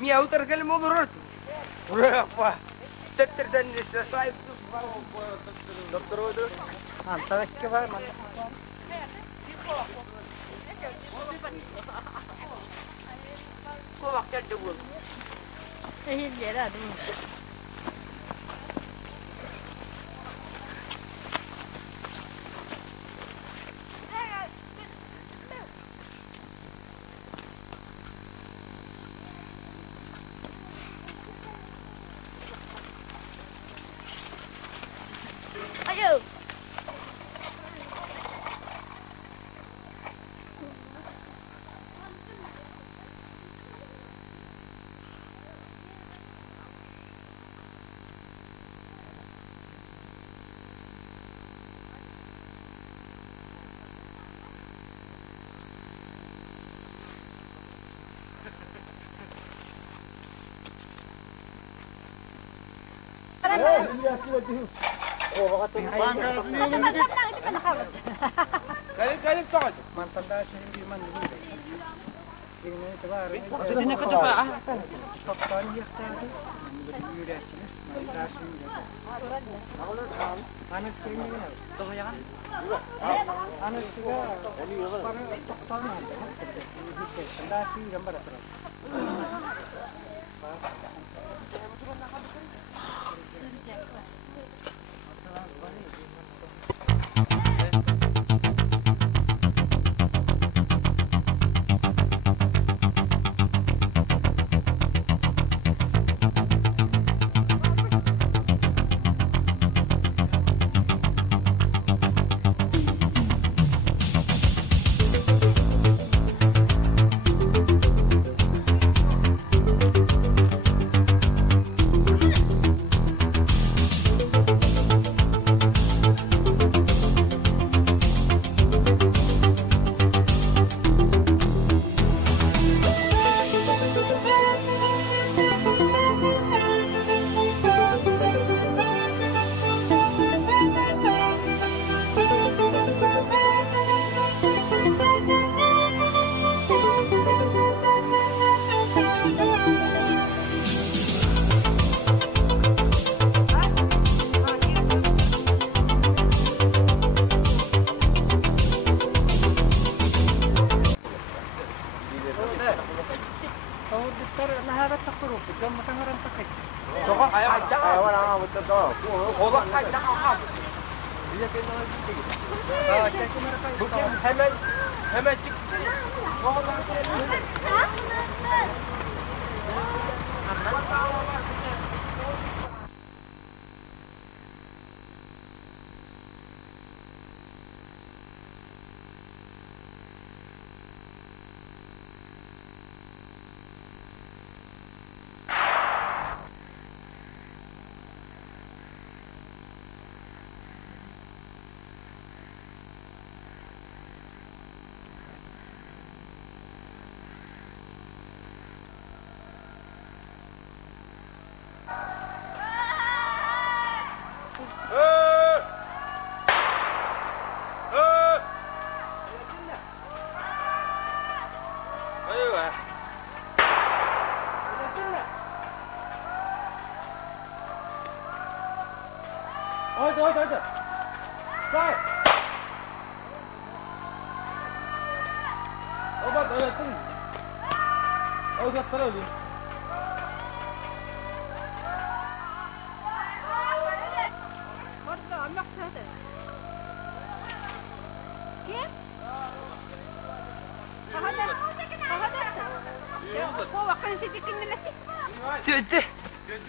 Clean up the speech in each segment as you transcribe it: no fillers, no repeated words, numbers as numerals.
مية وتركلم وضررته ورافع تتر دنس صايب دكتور ودرس انت كيف ما كو وقت الدول هي اللي لا Galing to ka. Mantan dahil siya hindi man dito. Tingnan ito ba? Jadi na ko pa ah. Kaptan yak tayo. Yuri aja. Mantas ini. Anas kayaknya kan. Tuh ya kan. Anas juga. Para kaptan ada. Pendasi gambar terus. Kau diktar naharap sa kuro, biglang matangarang sakit. Toko kaya kaya wala nga buto to. Kuha ka tsaka ka. Iya kena nanti. Ah, cek ko mara kayo. Bukin hemen hemen cik. Kuha ka. Ôi. Sai. Ô bác ơi, tung. Ô gặp tới rồi. Tüh.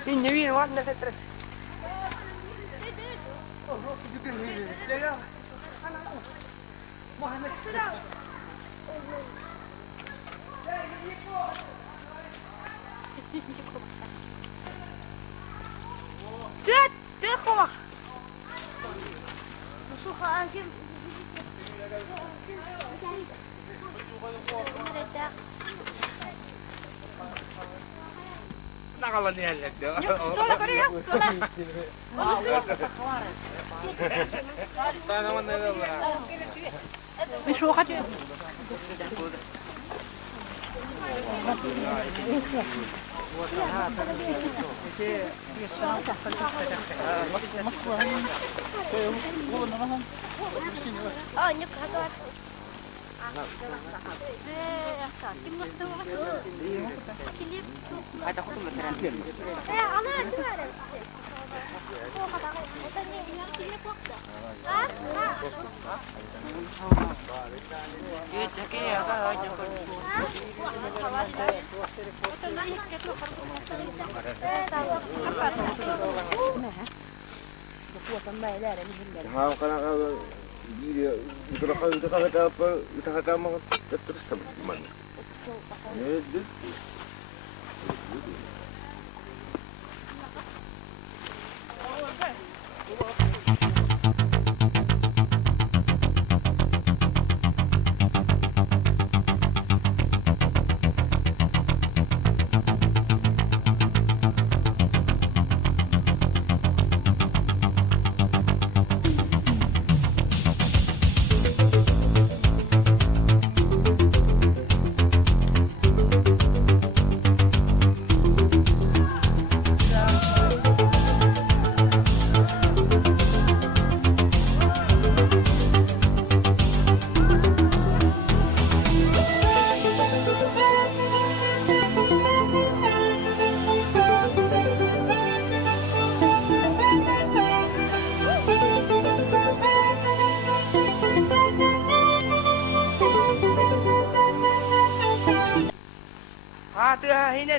İnce bir var ne setre. Dit gewoon. Besuchen aangin. Nakalanihan daw. Tula ko rin. Sana naman nila ba? Besuchen diyor. Oh, nyuk hatu. Ada ko tulad rin. Hawak ka na ito ka mga terus teman.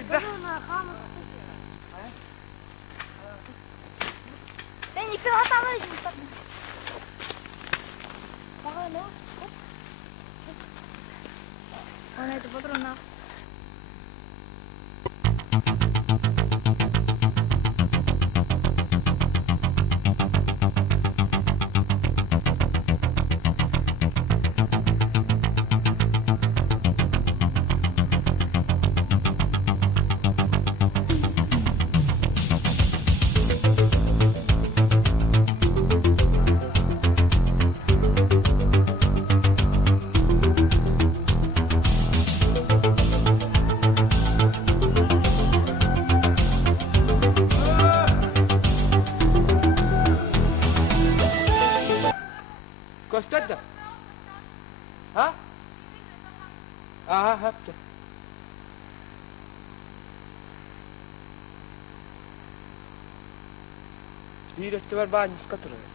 البحر. يعني كده قطع وجهي. تعالوا. وانا تفضلنا. Kostadda. Ha? Aha, hapte. Hier is er bij niet skatteren.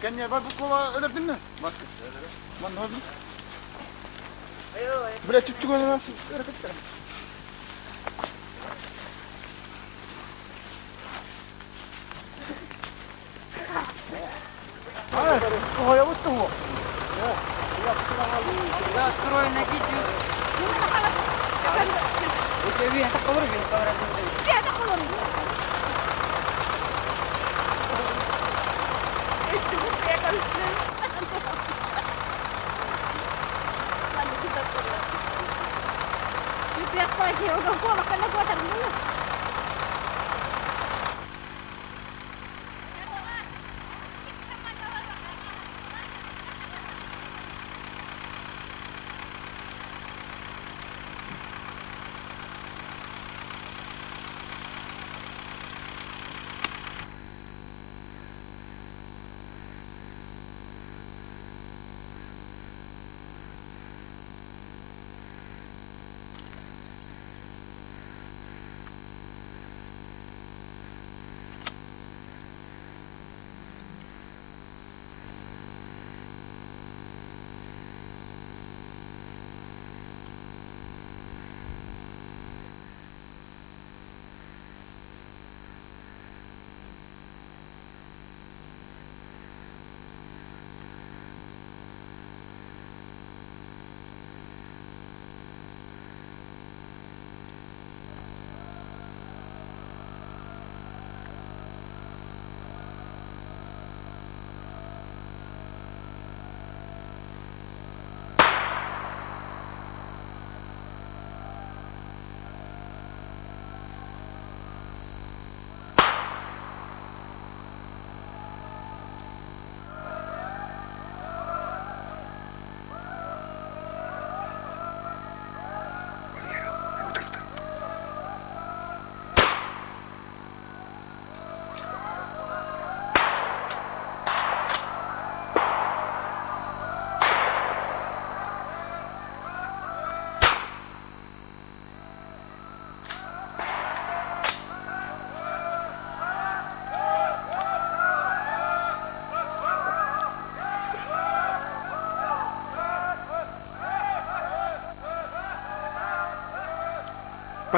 Kan je wat bekomen öyle dinle? Bak. Man ne oldu? Buraya çıktık ona nasıl? Öyle bitti. Hayır, o ya bitti mu? لا استروي نجيت. وجايبين تقور في القمر. فيها تقول.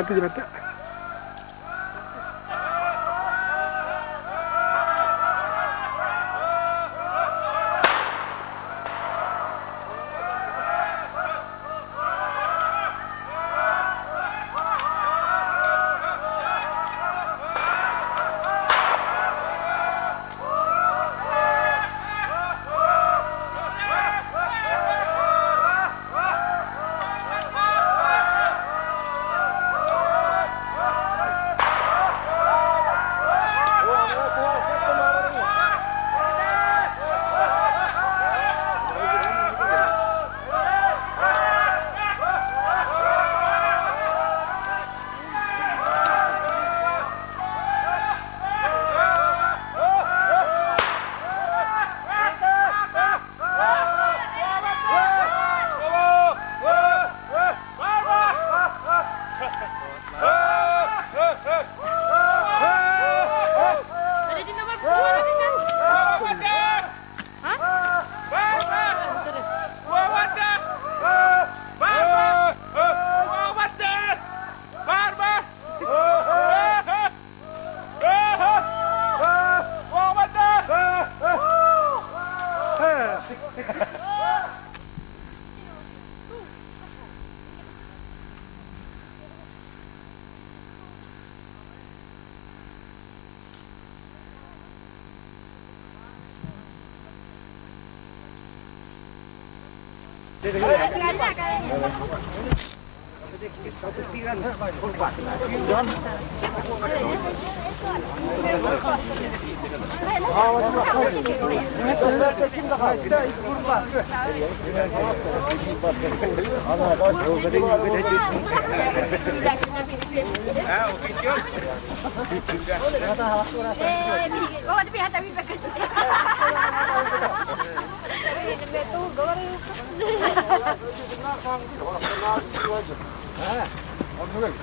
10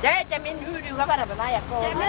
Jäitä min hyydy kavarana ja koulu.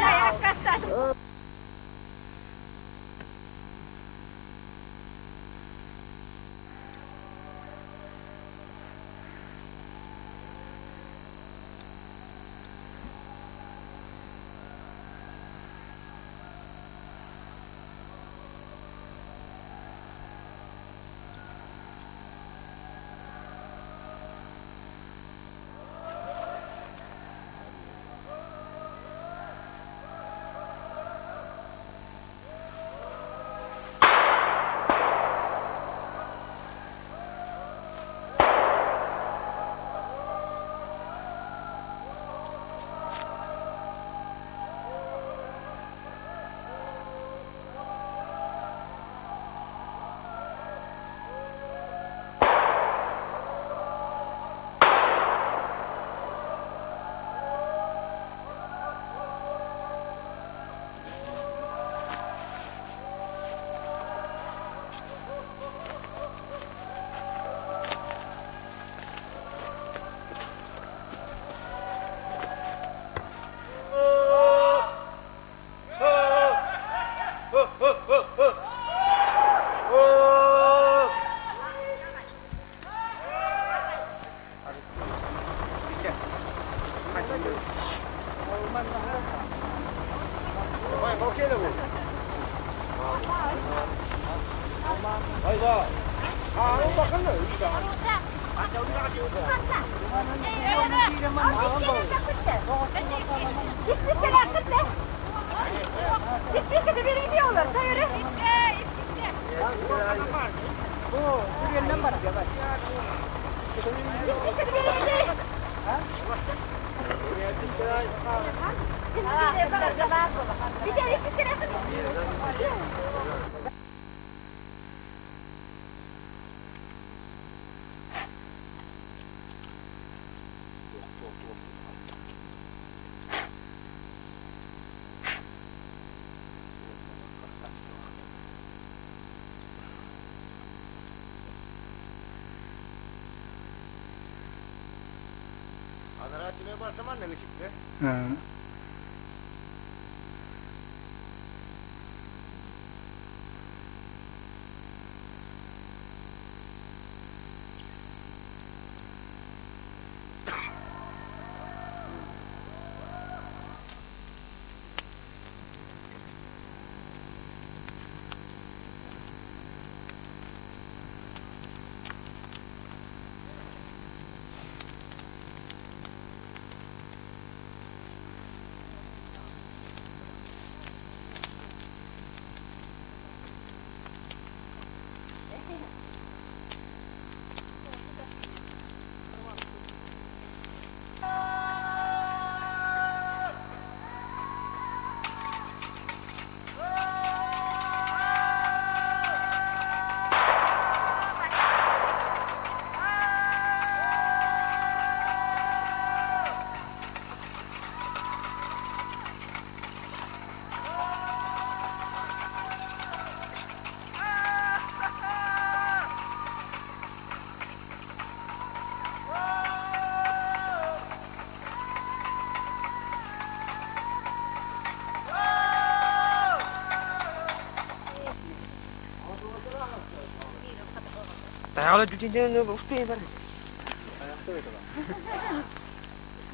Ayağla düdüğünü ustaya ver.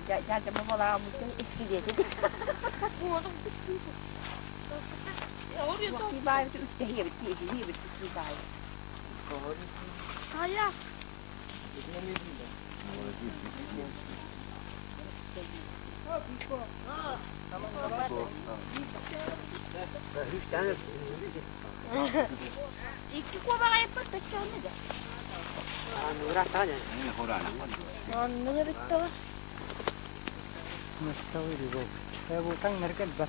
Geldim babalar mutlu eski dedi. Vakti bari üstte hiye bitti bari. Hayır. İki kova yapıp da çalmadı. Ne bitti o? Mustawiri bu. Saya butang mereka bas.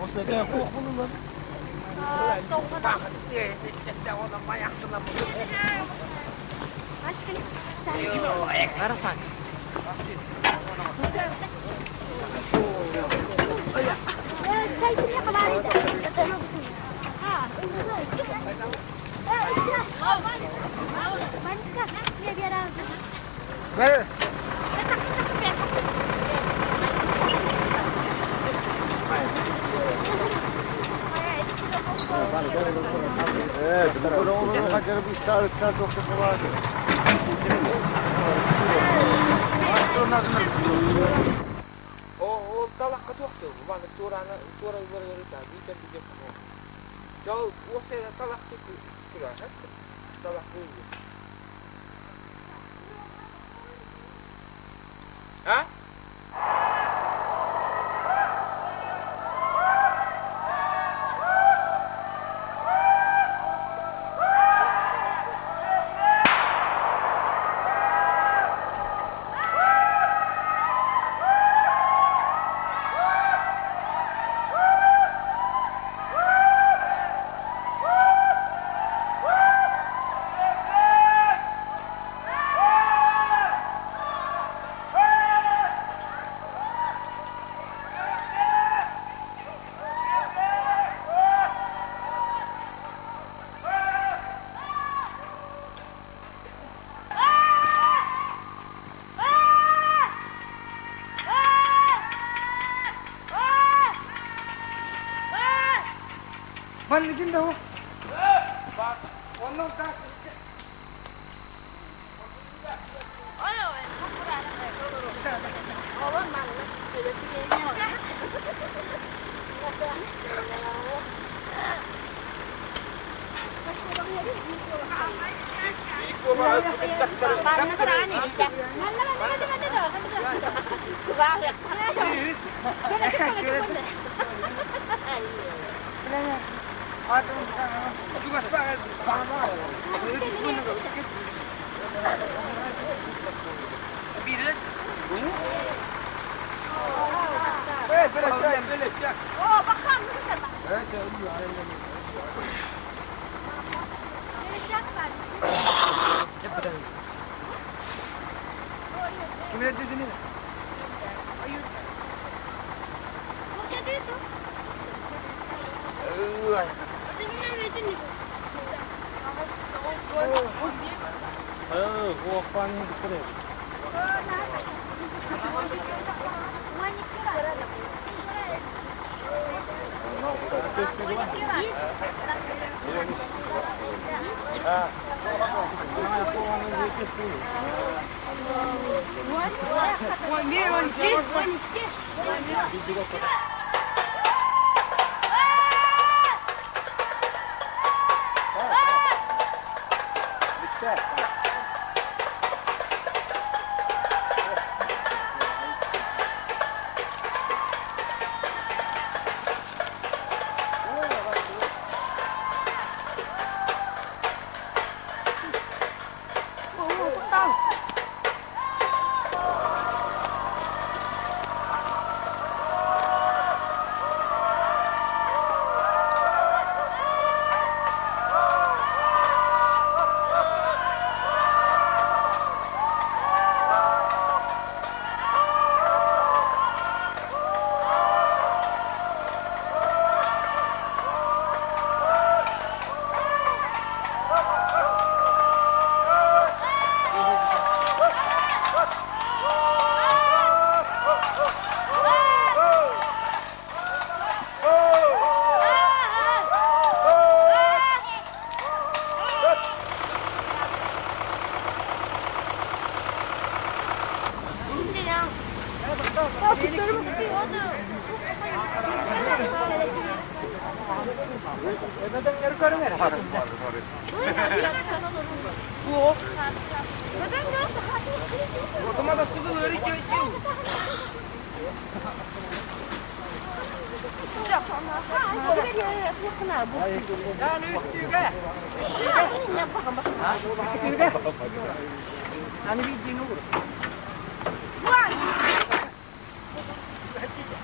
Você quer pouco, Lula? Ver. Evet, bu onu hacer bu iştahattan doktor vardı. O talak katoktu. Bak turana tura berita bikin bikin kamu. Jauh, waktu talak itu sudah kan? Talak dulu. Hah? Panicin de o. Bak, onun da...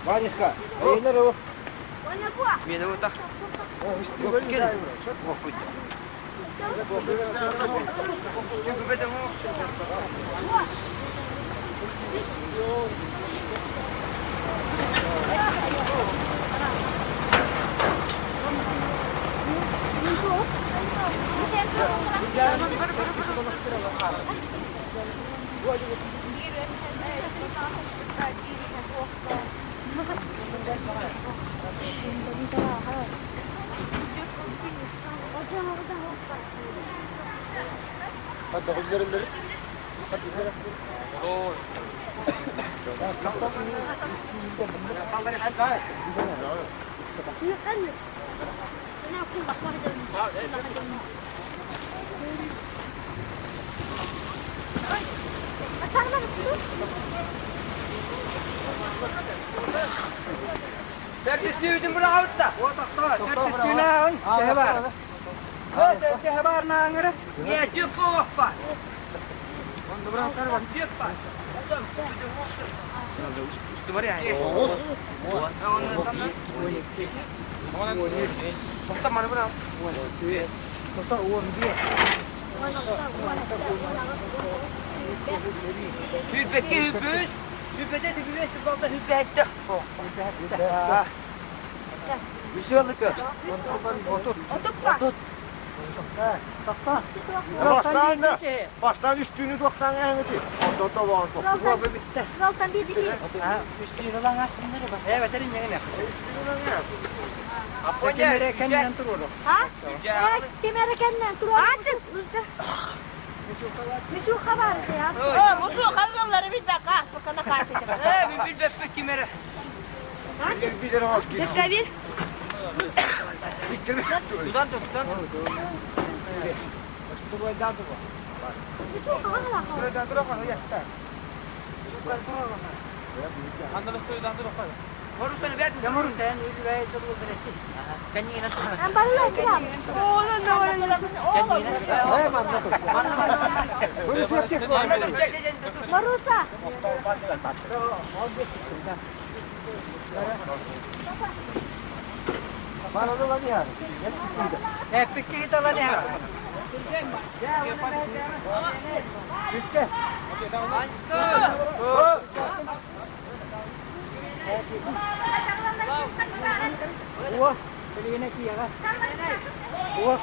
Ванюшка, Венеру. Minä uta. Hadi hızlarınları. Hadi Tertistiydim bravo da. O takta. Tertistiyna on. Sehebar. Sehebar nangere. Ya jukko waffa. Onda bravo karvan jukka. Üstü var ya. Oğuz. Tokta mana bravo. Tokta uğur diye. Hüpeki hüpüz. Hüpede de güneşli balda hüpetti. Bir şey oldu ki. Otur. Otur. Baştan üstünü doktan ehmeti. Ondan da var top. Bu bitti. Zaltan bir dili. Üstüne lan açtın nereye bak. Evet elin yerine. Üstünü ne? Apa mereka yang turun. Ha? Kemere kendine dur. Açık. Müşu kabar ya. Müşu kavgaları bir dakika. Bakana karşı çıkar. Bir bebek kimere. Bir lira hoş geldin. Tekrar bir. Sudan tut, sudan tut. Müşu kabar. Sudah turun kan ya. Baru sana ver. Jamur sen ini baik sebelum berhenti. Kanyi na to. Ben balığa gidelim. Oğlum da var. Oğlum. Mana tu? Boleh siap ke? Marusa. Mana tu lagi ya? Fikir kita lah ni. Riske. Wah, beli ini kia kan? Wah.